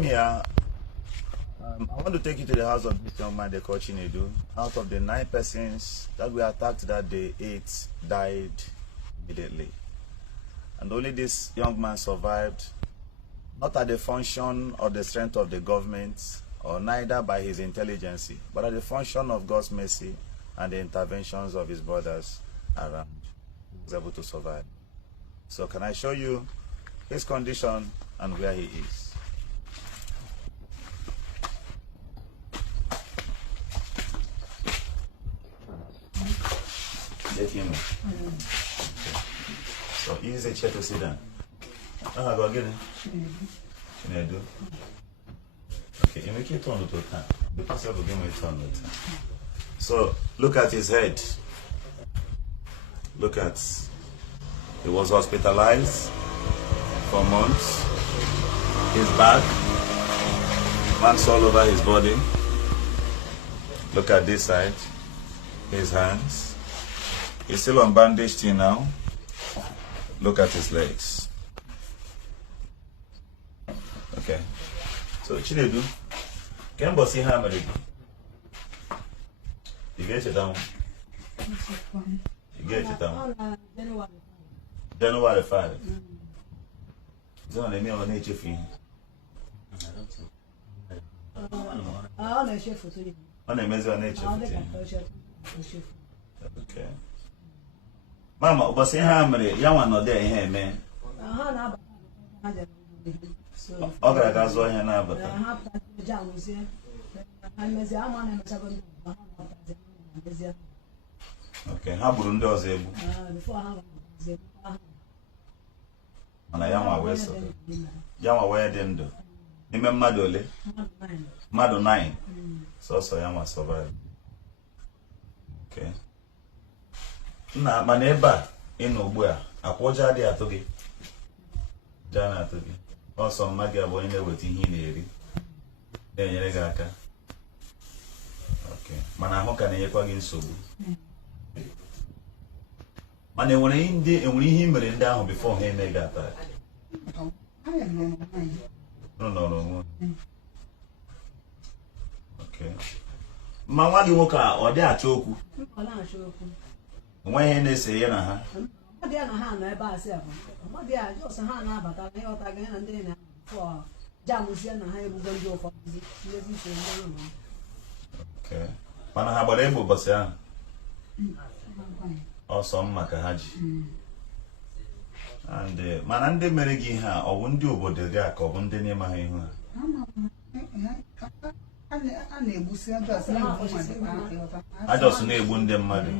come here. I want to take you to the house of this young man they call Chinedu. Out of the 9 persons that were attacked that day, 8 died immediately. And only this young man survived, not at the function or the strength of the government, or neither by his intelligence, but at the function of God's mercy and the interventions of his brothers around. He was able to survive. So can I show you his condition and where he is? So use a chair to sit down. Go get it. Chinedu. Okay, you make it turn to time. The person will give me a turn to time. So look at his head. Look at. He was hospitalized for months. His back, marks all over his body. Look at this side. His hands. He's still on bandage till now. Look at his legs. Okay. So Chinedu, can you see how many? You get it down. You get it down. January 5. Is that the meal on HFE? On the measure on HFE. Okay. Mama, but say how many? You want not there here, man. Okay, that's all here now, but. Okay, how Burundi was able? And I am aware so. Yama where them do. Nime Madole? Mado 9. So Yama survive. Okay. Na maneba in Obua. Akwaja de atogi. Jana atogi. Also Magia boy in there with him. Then Yeregaka. Okay. Manahoka ne Yakwagin Sobu. And when him down before he made that. No. Okay. Mama di woka or they are choku. When they say na okay. Mana habarembo basa. Awesome Makahaji. And Manande Merigi ha or Wundi obodo ga ka obo ndị n'ime ha ihu a just na-egbu ndị mmadụ.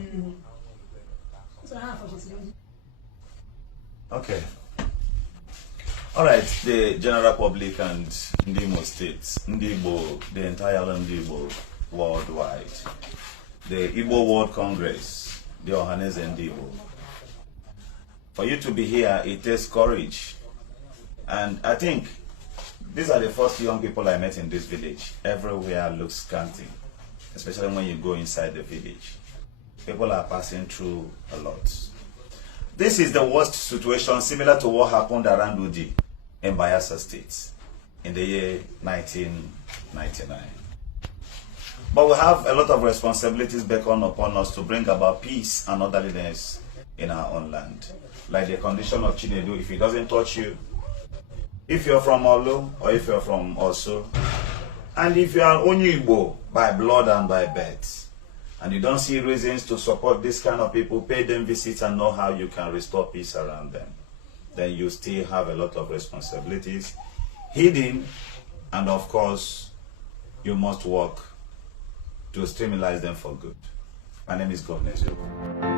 Okay. All right, the general public and Ndimo states, Igbo, the entire Igbo worldwide, the Igbo World Congress, the Ohanes and Igbo. For you to be here, it takes courage. And I think these are the first young people I met in this village. Everywhere looks scanty, especially when you go inside the village. People are passing through a lot. This is the worst situation similar to what happened around Udi in Bayelsa State in the year 1999. But we have a lot of responsibilities beckoned upon us to bring about peace and orderliness in our own land. Like the condition of Chinedu, if it doesn't touch you, if you're from Olu or if you're from Osu, and if you are Igbo by blood and by birth, and you don't see reasons to support this kind of people, pay them visits and know how you can restore peace around them, then you still have a lot of responsibilities hidden, and of course, you must work to streamline them for good. My name is Governor Uzodinma.